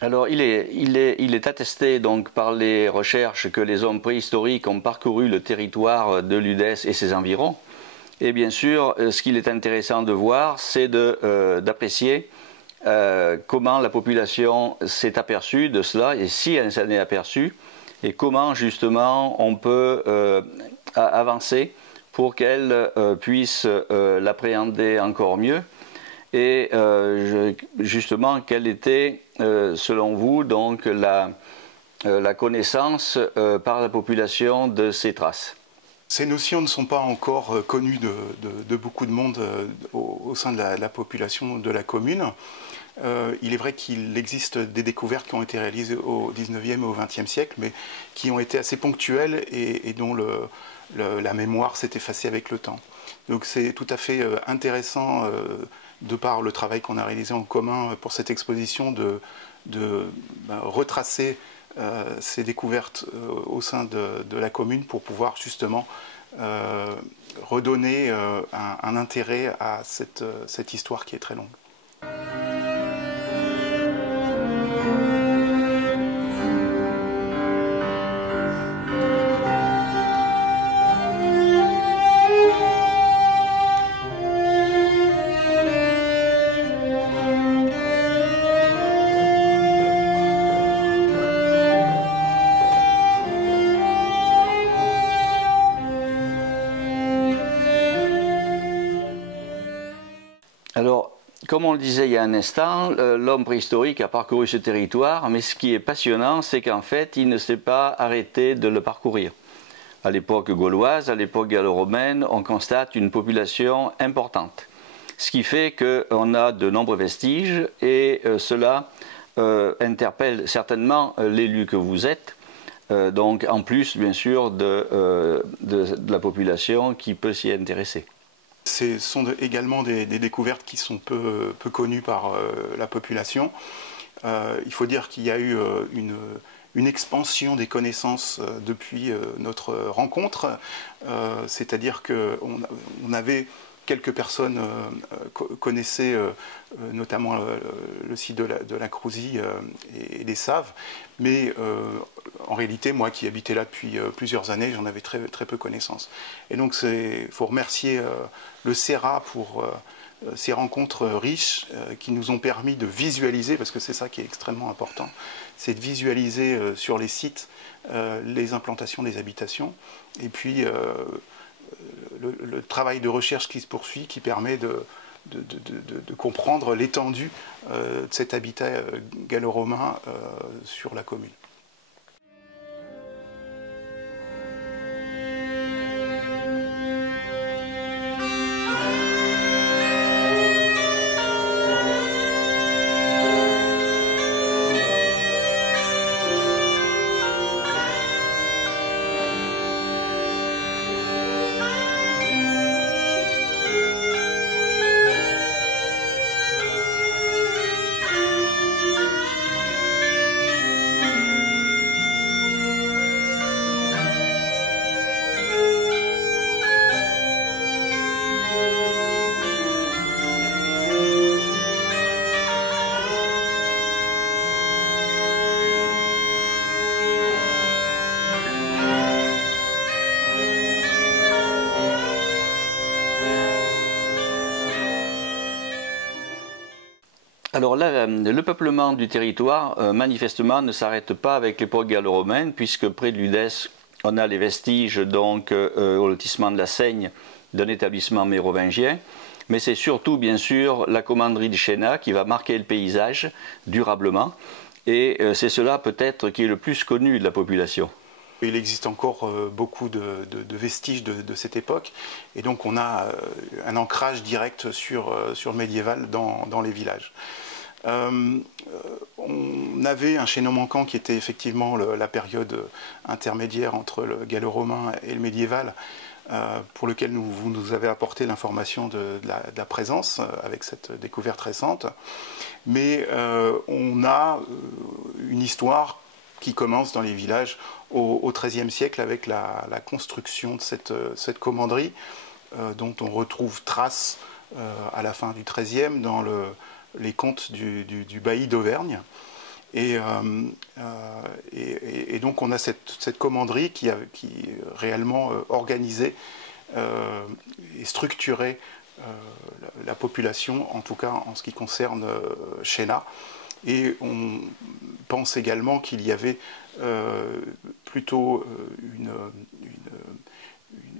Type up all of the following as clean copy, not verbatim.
Alors, il est attesté donc par les recherches que les hommes préhistoriques ont parcouru le territoire de l'Udès et ses environs. Et bien sûr, ce qu'il est intéressant de voir, c'est d'apprécier comment la population s'est aperçue de cela et si elle s'en est aperçue et comment justement on peut avancer pour qu'elle puisse l'appréhender encore mieux et justement quelle était selon vous donc la connaissance par la population de ces traces. Ces notions ne sont pas encore connues de beaucoup de monde au sein de la population de la commune. Il est vrai qu'il existe des découvertes qui ont été réalisées au 19e et au 20e siècle, mais qui ont été assez ponctuelles et dont la mémoire s'est effacée avec le temps. Donc c'est tout à fait intéressant, de par le travail qu'on a réalisé en commun pour cette exposition, de retracer ces découvertes au sein de la commune pour pouvoir justement redonner un intérêt à cette histoire qui est très longue. Alors, comme on le disait il y a un instant, l'homme préhistorique a parcouru ce territoire, mais ce qui est passionnant, c'est qu'en fait, il ne s'est pas arrêté de le parcourir. À l'époque gauloise, à l'époque gallo-romaine, on constate une population importante. Ce qui fait qu'on a de nombreux vestiges et cela interpelle certainement l'élu que vous êtes, donc en plus bien sûr de la population qui peut s'y intéresser. Ce sont également des découvertes qui sont peu connues par la population. Il faut dire qu'il y a eu une expansion des connaissances depuis notre rencontre, c'est-à-dire qu'on avait quelques personnes connaissaient notamment le site de la Crousie et des Saves, mais en réalité, moi qui habitais là depuis plusieurs années, j'en avais très peu connaissance. Et donc il faut remercier le CERA pour ces rencontres riches qui nous ont permis de visualiser, parce que c'est ça qui est extrêmement important, c'est de visualiser sur les sites les implantations des habitations, et puis le travail de recherche qui se poursuit, qui permet de comprendre l'étendue de cet habitat gallo-romain sur la commune. Alors là, le peuplement du territoire, manifestement, ne s'arrête pas avec l'époque gallo-romaine, puisque près de l'Udès, on a les vestiges donc au lotissement de la Seigne d'un établissement mérovingien, mais c'est surtout, bien sûr, la commanderie de Chéna qui va marquer le paysage durablement, et c'est cela peut-être qui est le plus connu de la population. Il existe encore beaucoup de vestiges de cette époque, et donc on a un ancrage direct sur le médiéval dans les villages. On avait un chaînon manquant qui était effectivement la période intermédiaire entre le gallo-romain et le médiéval, pour lequel vous nous avez apporté l'information de la présence avec cette découverte récente. Mais on a une histoire qui commence dans les villages au XIIIe siècle avec la construction de cette commanderie, dont on retrouve trace à la fin du XIIIe dans les contes du bailli d'Auvergne. Et donc on a cette commanderie qui réellement organisait et structurait la population, en tout cas en ce qui concerne Chéna. Et on pense également qu'il y avait plutôt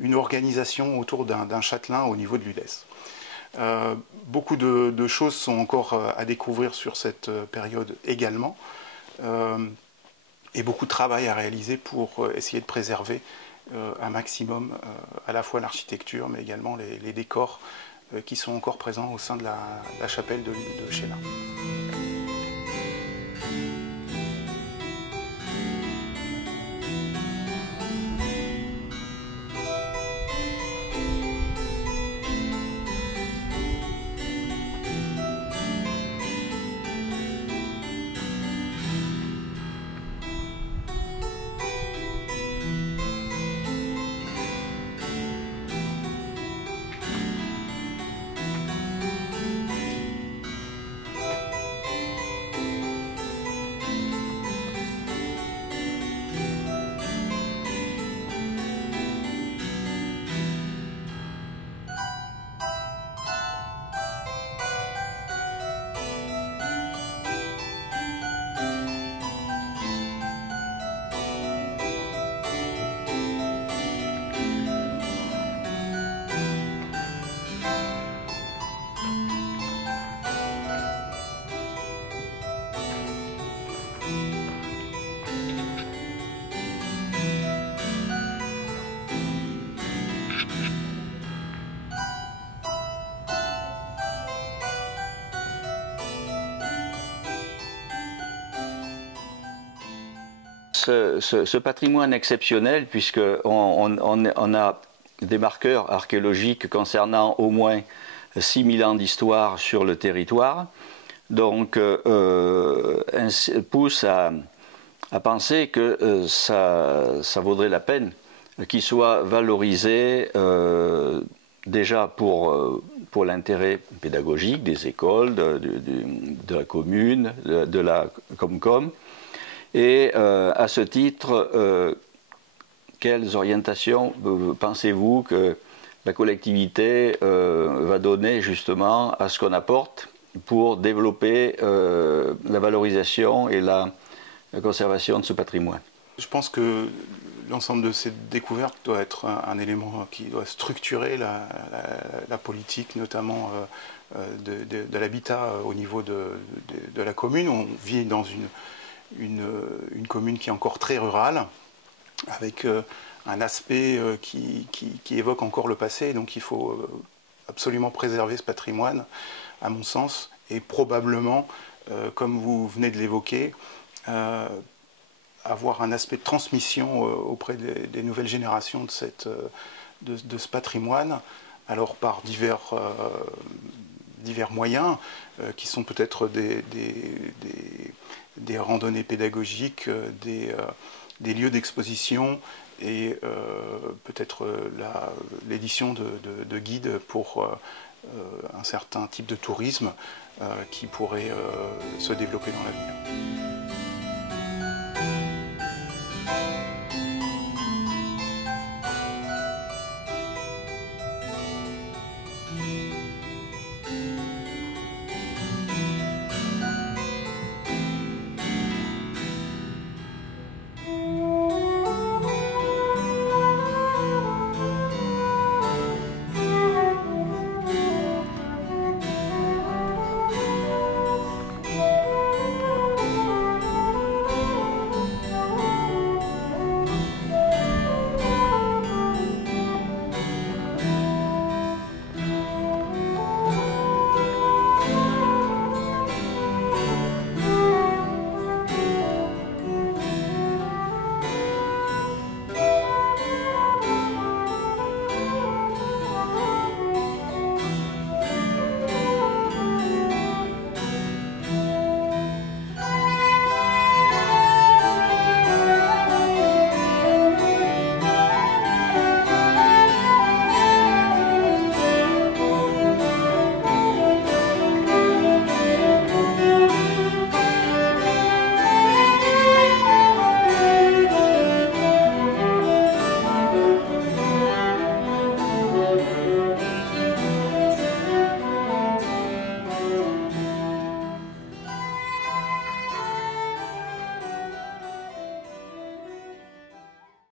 une organisation autour d'un châtelain au niveau de l'UDES. Beaucoup de choses sont encore à découvrir sur cette période également, et beaucoup de travail à réaliser pour essayer de préserver un maximum à la fois l'architecture mais également les décors qui sont encore présents au sein de la chapelle de Chéna. Ce patrimoine exceptionnel, puisqu'on a des marqueurs archéologiques concernant au moins 6000 ans d'histoire sur le territoire, donc pousse à penser que ça vaudrait la peine qu'il soit valorisé déjà pour l'intérêt pédagogique des écoles, de la commune, de la Comcom. Et à ce titre, quelles orientations pensez-vous que la collectivité va donner justement à ce qu'on apporte pour développer la valorisation et la conservation de ce patrimoine? Je pense que l'ensemble de ces découvertes doit être un élément qui doit structurer la politique, notamment de l'habitat au niveau de la commune. On vit dans une commune qui est encore très rurale, avec un aspect qui évoque encore le passé. Donc il faut absolument préserver ce patrimoine, à mon sens, et probablement, comme vous venez de l'évoquer, avoir un aspect de transmission auprès des nouvelles générations de ce patrimoine, alors par divers moyens, qui sont peut-être des randonnées pédagogiques, des lieux d'exposition et peut-être l'édition de guides pour un certain type de tourisme qui pourrait se développer dans l'avenir.